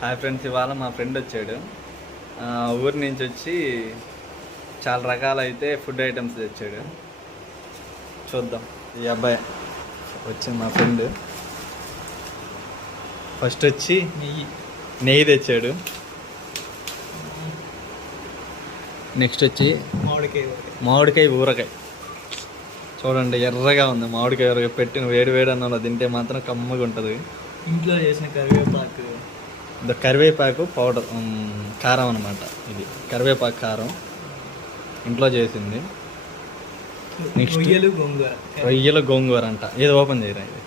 Hi friends, ఇవాళ మా friend వచ్చాడు. ఊరి నుంచి వచ్చి చాలా రకాలైతే ఫుడ్ ఐటమ్స్ తెచ్చాడు. చూద్దాం. ఈ అబ్బాయి వచ్చింది మా ఫ్రెండ్. ఫస్ట్ వచ్చి నెయ్యి తెచ్చాడు. నెక్స్ట్ వచ్చి మామిడికాయ ఊరకాయ. చూడండి, ఎర్రగా ఉంది మామిడికాయ ఊరకాయ. పెట్టిన వేడి వేడి అన్నంలో తింటే మాత్రం కమ్మగా ఉంటుంది. ఇంట్లో చేసిన కరివేపాకు, కరివేపాకు పౌడర్, కారం అనమాట. ఇది కరివేపాకు కారం ఇంట్లో చేసింది. నెక్స్ట్ రొయ్యలు గోంగూర అంట. ఏది ఓపెన్ చేయరా? ఇది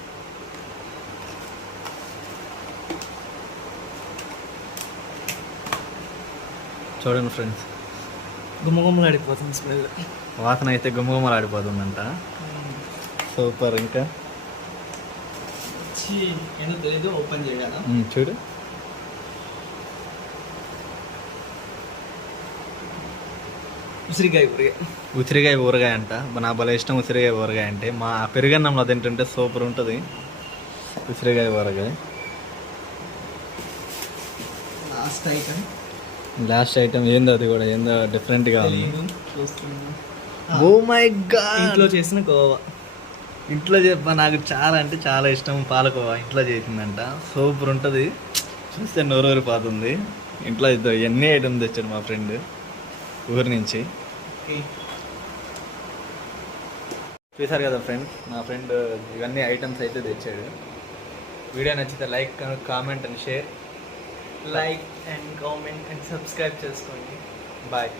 చూడండి ఫ్రెండ్స్, గుమ్మగుమ్మలాడిపోతుంది స్మెల్. వాసన అయితే గుమ్మగుమ్మలాడిపోతుందంట. సూపర్. ఇంకా ఏంటో తెలీదు, ఓపెన్ చేయాలా? చూడు. ఉసిరికాయ ఊరగాయ అంట. నా భలే ఇష్టం ఉసిరికాయ ఊరగాయ అంటే. మా పెరుగన్నంలో తింటుంటే సూపర్ ఉంటుంది ఉసిరికాయ ఊరగాయ. లాస్ట్ ఐటమ్ ఏందో, అది కూడా ఏందో డిఫరెంట్గా ఉంది. ఓ మై గాడ్, ఇంట్లో చేసిన కోవా. ఇంట్లో నాకు చాలా అంటే చాలా ఇష్టం పాలకోవా. ఇంట్లో చేసిందంట. సూపర్ ఉంటుంది. చూస్తే నోరూరిపోతుంది. ఇంట్లో ఎన్ని ఐటమ్స్ తెచ్చాడు మా ఫ్రెండ్ ఊరి నుంచి. చూసారు కదా ఫ్రెండ్స్, మా ఫ్రెండ్ ఇవన్నీ ఐటమ్స్ అయితే తెచ్చాడు. వీడియో నచ్చితే like, comment and share. Like and comment and subscribe చేసుకోండి. బాయ్.